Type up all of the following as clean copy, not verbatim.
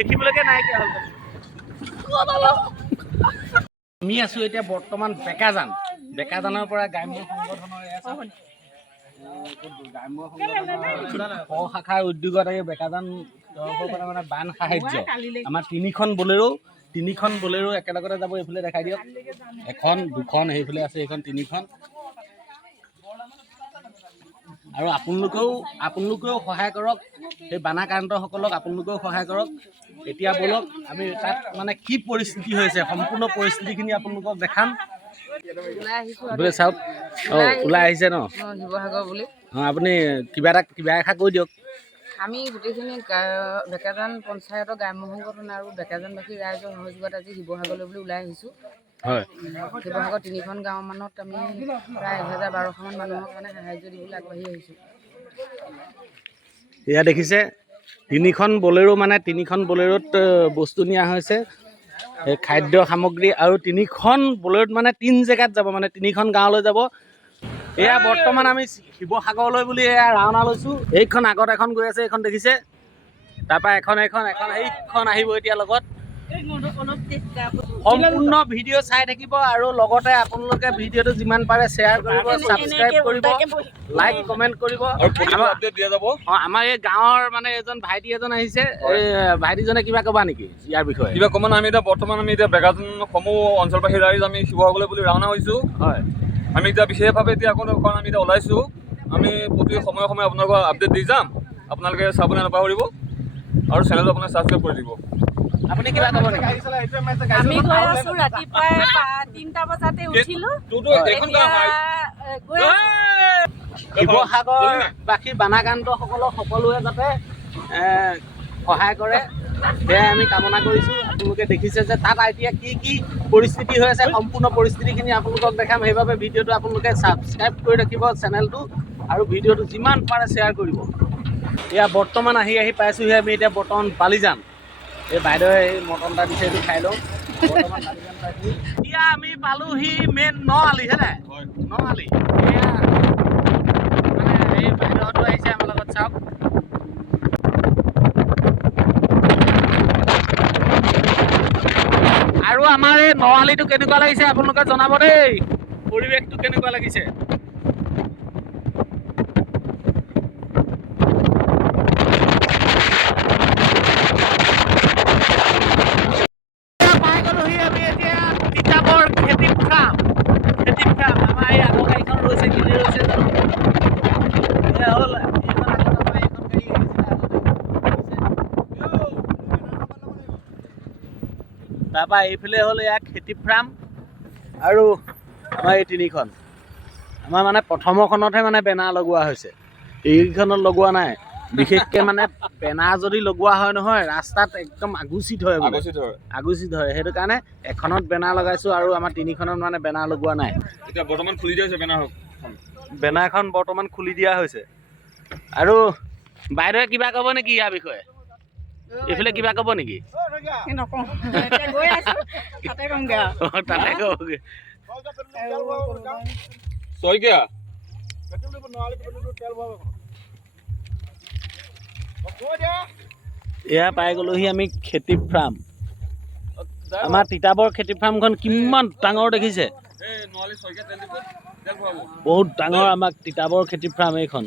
দেখিবলৈকে নাইকিয়া হ'ল। আমি আছো এতিয়া বৰ্তমান বেকাজানৰ পৰা গ্ৰাম্য সংগঠনৰ শাখাৰ উদ্যোগত এই বেকাজান তৰফৰ পৰা মানে বান সাহায্য আমাৰ তিনিখন বলেৰো একেলগতে যাব। এইফালে দেখাই দিয়ক, এখন দুখন সেইফালে আছে, এইখন তিনিখন। আৰু আপোনালোকেও সহায় কৰক, সেই বানাক্ৰান্তসকলক আপোনালোকেও সহায় কৰক। এতিয়া বলক আমি তাত মানে কি পৰিস্থিতি হৈছে সম্পূৰ্ণ পৰিস্থিতিখিনি আপোনালোকক দেখাম। বোলে চাওক, ওলাই আহিছে ন শিৱসাগৰ বুলি। আপুনি কিবা এষাৰ কৈ দিয়ক। আমি গোটেইখিনি বেকাজান পঞ্চায়তৰ গ্ৰাম্য সংগঠন আৰু বেকাজানবাসী ৰাইজৰ সহযোগত আজি শিৱসাগৰলৈ বুলি ওলাই আহিছোঁ। হয়, শিৱসাগৰ 3খন গাঁৱমানত আমি প্ৰায় 1000-1200মান মানুহক মানে সাহায্য দিবলৈ আগবাঢ়ি আহিছোঁ। এয়া দেখিছে, তিনিখন বলেৰোত বস্তু নিয়া হৈছে, খাদ্য সামগ্ৰী। আৰু তিনিখন বলেৰোত মানে 3 জেগাত যাব, মানে 3খন গাঁৱলৈ যাব। এয়া বৰ্তমান আমি শিৱসাগৰলৈ বুলি এয়া ৰাওনা লৈছোঁ। এইখন আগত এখন গৈ আছে, এইখন দেখিছে। তাৰপৰা এইখন আহিব এতিয়া লগত। সম্পূৰ্ণ ভিডিঅ' চাই থাকিব আৰু লগতে আপোনালোকে ভিডিঅ'টো যিমান পাৰে শ্বেয়াৰ কৰিব, ছাবস্ক্ৰাইব কৰিব, লাইক কমেণ্ট কৰিব। আমাৰ এই গাঁৱৰ মানে এজন ভাইটি আহিছে। এই ভাইটিজনে কিবা ক'বা নেকি ইয়াৰ বিষয়ে? কিবা ক'ব না, আমি এতিয়া বেকাজান সমূহ অঞ্চলবাসী ৰাইজ আমি শিৱসাগৰলৈ বুলি ৰাওনা হৈছোঁ। হয়, আমি এতিয়া বিশেষভাৱে কাৰণ আমি এতিয়া ওলাইছোঁ। আমি প্ৰতি সময়ে আপোনালোকক আপডেট দি যাম। আপোনালোকে চাবলৈ নাপাহৰিব আৰু চেনেলটো আপোনাক ছাবস্ক্ৰাইব কৰি দিব। আপুনি কিবা ক'ব নেকি? আমি গৈ আছো, ৰাতিপুৱাই 3টা বজাতে উঠিলো। শিৱসাগৰবাসী বানাক্ৰান্তসকলক সকলোৱে যাতে সহায় কৰে, সেয়াই আমি কামনা কৰিছোঁ। আপোনালোকে দেখিছে যে তাত এতিয়া কি পৰিস্থিতি হৈ আছে, সম্পূৰ্ণ পৰিস্থিতিখিনি আপোনালোকক দেখাম। সেইবাবে ভিডিঅ'টো আপোনালোকে ছাবস্ক্ৰাইব কৰি ৰাখিব চেনেলটো, আৰু ভিডিঅ'টো যিমান পাৰে শ্বেয়াৰ কৰিব। এয়া বৰ্তমান আহি পাইছোঁহি আমি এতিয়া বৰ্তমান বালিজান। এই বাইদেৱে এই মটন এটা দিছে, এইটো খাই লওঁ। বৰ্তমান বালিজান পাইছোঁ। এতিয়া আমি পালোহি মেইন নআলি, হেনে নআলি। এয়া মানে এই বাইদেউহঁতো আহিছে আমাৰ লগত, চাওক। আৰু আমাৰ এই নআলিটো কেনেকুৱা লাগিছে আপোনালোকে জনাব দেই, পৰিৱেশটো কেনেকুৱা লাগিছে। পাই গ'লোহি আমি এতিয়া তিতাবৰ খেতি ফাৰ্ম। আমাৰ এই আগৰ গাড়ীখন ৰৈছে, কেলে ৰৈছে জানো। হ'ল এইখন আগত আমাৰ এইখন গাড়ী আহিছিলে আগতে। তাৰপৰা এইফালে হ'ল এয়া খেতি ফাৰ্ম, আৰু আমাৰ এই 3খন। আমাৰ মানে প্ৰথমখনতহে মানে বেনাৰ লগোৱা হৈছে, এইখনত লগোৱা নাই। বিশেষকৈ মানে বেনাৰ যদি লগোৱা হয় নহয়, ৰাস্তাত একদম আগুচি ধৰে। সেইটো কাৰণে এখনত বেনাৰ লগাইছোঁ, আৰু আমাৰ 3খনত মানে বেনাৰ লগোৱা নাই। এতিয়া বৰ্তমান খুলি দিয়া হৈছে বেনাৰখন বৰ্তমান খুলি দিয়া হৈছে। আৰু বাইদেৱে কিবা ক'ব নেকি ইয়াৰ বিষয়ে? এইফালে কিবা ক'ব নেকি? তাতে ক'বগৈ। এয়া পাই গ'লোহি আমি খেতি ফাৰ্ম। আমাৰ তিতাবৰ খেতি ফাৰ্মখন কিমান ডাঙৰ দেখিছে, বহুত ডাঙৰ আমাৰ তিতাবৰ খেতি ফাৰ্ম এইখন।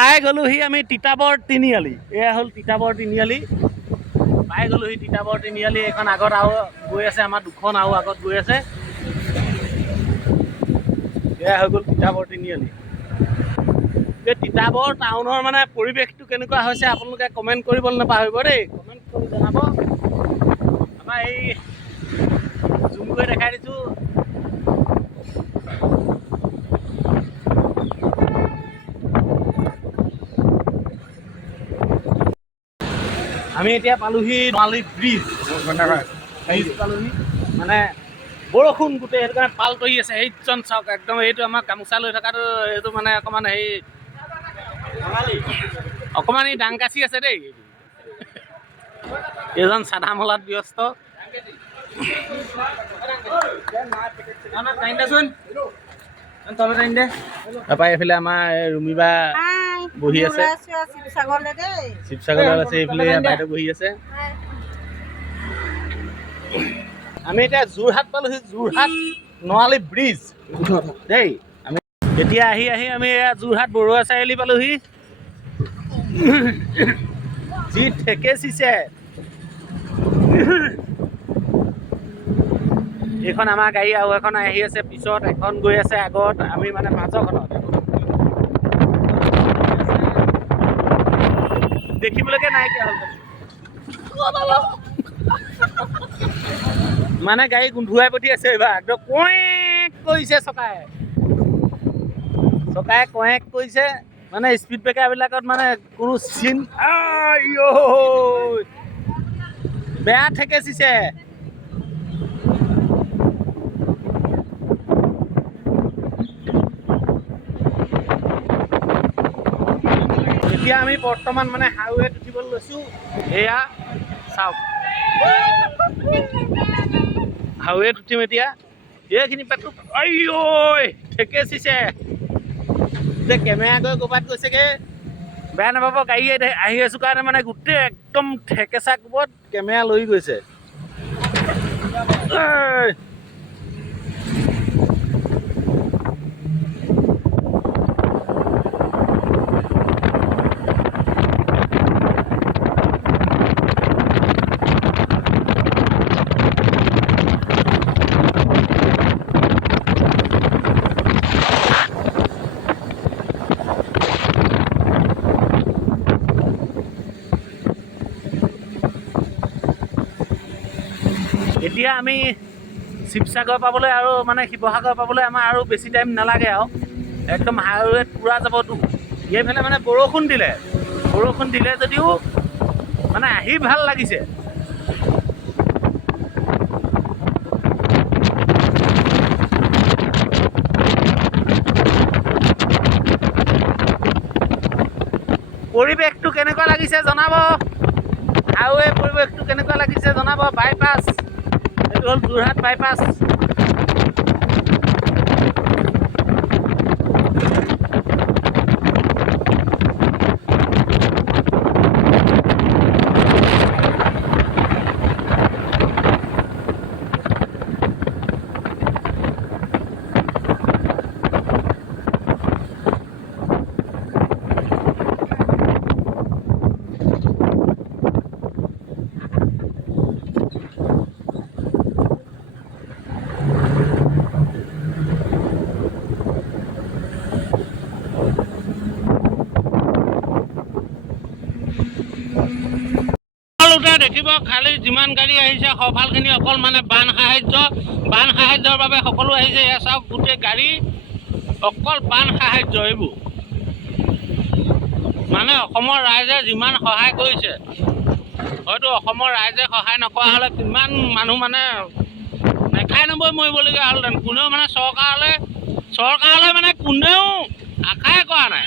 পাই গ'লোহি আমি তিতাবৰ তিনিআলি। এয়া হ'ল তিতাবৰ তিনিআলি। পাই গ'লোহি তিতাবৰ তিনিআলি। এইখন আগত আৰু গৈ আছে, আমাৰ 2খন আৰু আগত গৈ আছে। এয়া হৈ গ'ল তিতাবৰ তিনিআলি। এই তিতাবৰ টাউনৰ মানে পৰিৱেশটো কেনেকুৱা হৈছে আপোনালোকে কমেণ্ট কৰিবলৈ নাপাহৰিব দেই। কমেণ্ট কৰি জনাব। আমাৰ এই জুম কৰি দেখাই দিছোঁ। আমি এতিয়া পালোহি নআলি ব্ৰিজ পালোহি। মানে বৰষুণ গোটেই, সেইটো কাৰণে পাল তৰি আছে। সেইজন চাওক, একদম এইটো আমাৰ গামোচা লৈ থকাটো, এইটো মানে অকণমান হেৰি অকণমান এই ডাংকাচি আছে দেই। এইজন চাদা মলাত ব্যস্ত। তাৰপৰা এইফালে আমাৰ ৰুমিবা বহি আছে, শিৱসাগৰত আছে, এইফালে বাইদেউ বহি আছে। আমি এতিয়া যোৰহাট পালোহি, যোৰহাট নৰালী ব্ৰিজ দেই। আমি এতিয়া আহি আমি এয়া যোৰহাট বৰুৱা চাৰিআলি পালোহি। যি ঠেকেচিছে, এইখন আমাৰ গাড়ী আৰু এখন আহি আছে পিছত, এখন গৈ আছে আগত, আমি মানে মাজৰখনত। দেখিবলৈকে নাইকিয়া হ'ল মানে গাড়ী গোন্ধুৱাই পঠিয়াইছে এইবাৰ, একদম কুৱেক কৰিছে চকাই কুৱেক কৰিছে। মানে স্পীড ব্ৰেকাৰবিলাকত মানে কোনো চিন বেয়া ঠেকেচিছে। এতিয়া আমি বৰ্তমান মানে হাইৱেত উঠিবলৈ লৈছোঁ। এয়া চাওক, হাইৱেত উঠিম এতিয়া। এইখিনি পেটটো ঠেকেচিছে। এতিয়া কেমেৰা গৈ ক'ৰবাত গৈছেগৈ, বেয়া নাপাব। গাড়ী আহি আছোঁ কাৰণে মানে গোটেই একদম ঠেকেচা কোবত কেমেৰা লৈ গৈছে। এতিয়া আমি শিৱসাগৰ পাবলৈ আৰু মানে শিৱসাগৰ পাবলৈ আমাৰ আৰু বেছি টাইম নালাগে আৰু একদম হাইৱেত পূৰা যাবতো। এইফালে মানে বৰষুণ দিলে যদিও মানে আহি ভাল লাগিছে। পৰিৱেশটো কেনেকুৱা লাগিছে জনাব, হাইৱে পৰিৱেশটো কেনেকুৱা লাগিছে জনাব। বাইপাছ, এইটো হ'ল যোৰহাট বাইপাছ। দেখিব খালি যিমান গাড়ী আহিছে সফালখিনি অকল মানে বান সাহায্যৰ বাবে সকলো আহিছে। এয়া চাওক গোটেই গাড়ী অকল বান সাহায্য। এইবোৰ মানে অসমৰ ৰাইজে যিমান সহায় কৰিছে, হয়তো অসমৰ ৰাইজে সহায় নকৰা হ'লে কিমান মানুহ মানে নেখাই নবৈ মৰিবলগীয়া হ'লহেঁতেন। কোনেও মানে চৰকাৰলৈ মানে কোনেও আশাই কৰা নাই।